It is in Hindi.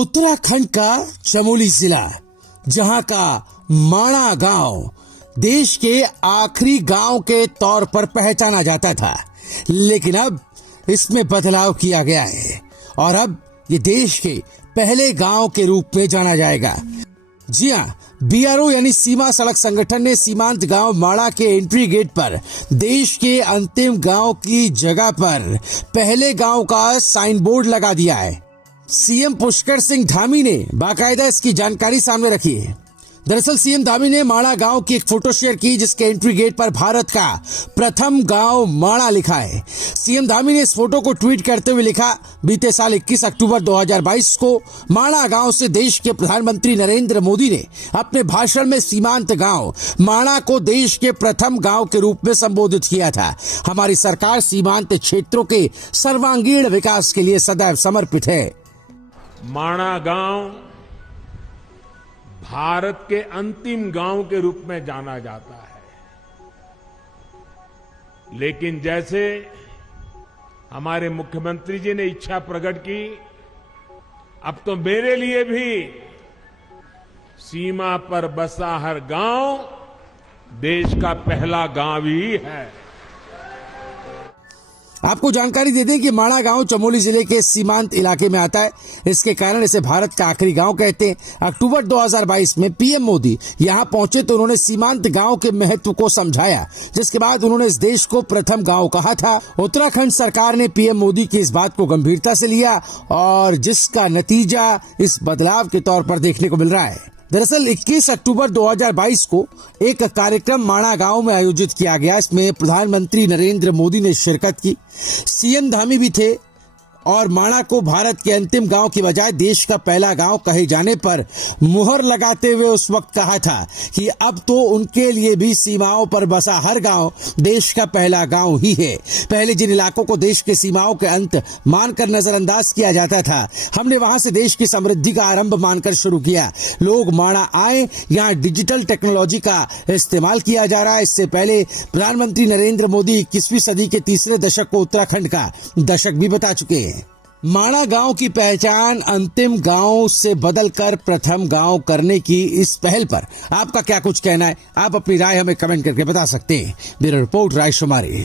उत्तराखंड का चमोली जिला, जहां का माणा गांव देश के आखिरी गांव के तौर पर पहचाना जाता था, लेकिन अब इसमें बदलाव किया गया है और अब ये देश के पहले गांव के रूप में जाना जाएगा। जी हाँ, बीआरओ यानी सीमा सड़क संगठन ने सीमांत गांव माणा के एंट्री गेट पर देश के अंतिम गांव की जगह पर पहले गांव का साइन बोर्ड लगा दिया है। सीएम पुष्कर सिंह धामी ने बाकायदा इसकी जानकारी सामने रखी है। दरअसल सीएम धामी ने माणा गांव की एक फोटो शेयर की, जिसके एंट्री गेट पर भारत का प्रथम गांव माणा लिखा है। सीएम धामी ने इस फोटो को ट्वीट करते हुए लिखा, बीते साल 21 अक्टूबर 2022 को माणा गांव से देश के प्रधानमंत्री नरेंद्र मोदी ने अपने भाषण में सीमांत गांव माणा को देश के प्रथम गांव के रूप में संबोधित किया था। हमारी सरकार सीमांत क्षेत्रों के सर्वांगीण विकास के लिए सदैव समर्पित है। माणा गांव भारत के अंतिम गांव के रूप में जाना जाता है, लेकिन जैसे हमारे मुख्यमंत्री जी ने इच्छा प्रकट की, अब तो मेरे लिए भी सीमा पर बसा हर गांव देश का पहला गांव ही है। आपको जानकारी दे दें कि माणा गांव चमोली जिले के सीमांत इलाके में आता है। इसके कारण इसे भारत का आखिरी गांव कहते हैं। अक्टूबर 2022 में पीएम मोदी यहां पहुंचे तो उन्होंने सीमांत गांव के महत्व को समझाया, जिसके बाद उन्होंने इस देश को प्रथम गांव कहा था। उत्तराखंड सरकार ने पीएम मोदी की इस बात को गंभीरता से लिया और जिसका नतीजा इस बदलाव के तौर पर देखने को मिल रहा है। दरअसल 21 अक्टूबर 2022 को एक कार्यक्रम माणा गांव में आयोजित किया गया। इसमें प्रधानमंत्री नरेंद्र मोदी ने शिरकत की, सीएम धामी भी थे और माणा को भारत के अंतिम गांव की बजाय देश का पहला गांव कहे जाने पर मुहर लगाते हुए उस वक्त कहा था कि अब तो उनके लिए भी सीमाओं पर बसा हर गांव देश का पहला गांव ही है। पहले जिन इलाकों को देश के सीमाओं के अंत मानकर नजरअंदाज किया जाता था, हमने वहां से देश की समृद्धि का आरंभ मानकर शुरू किया। लोग माणा आए, यहाँ डिजिटल टेक्नोलॉजी का इस्तेमाल किया जा रहा है। इससे पहले प्रधानमंत्री नरेंद्र मोदी 21वीं सदी के तीसरे दशक को उत्तराखंड का दशक भी बता चुके हैं। माणा गांव की पहचान अंतिम गांव से बदलकर प्रथम गांव करने की इस पहल पर आपका क्या कुछ कहना है? आप अपनी राय हमें कमेंट करके बता सकते हैं। ब्यूरो रिपोर्ट, राय शुमारी।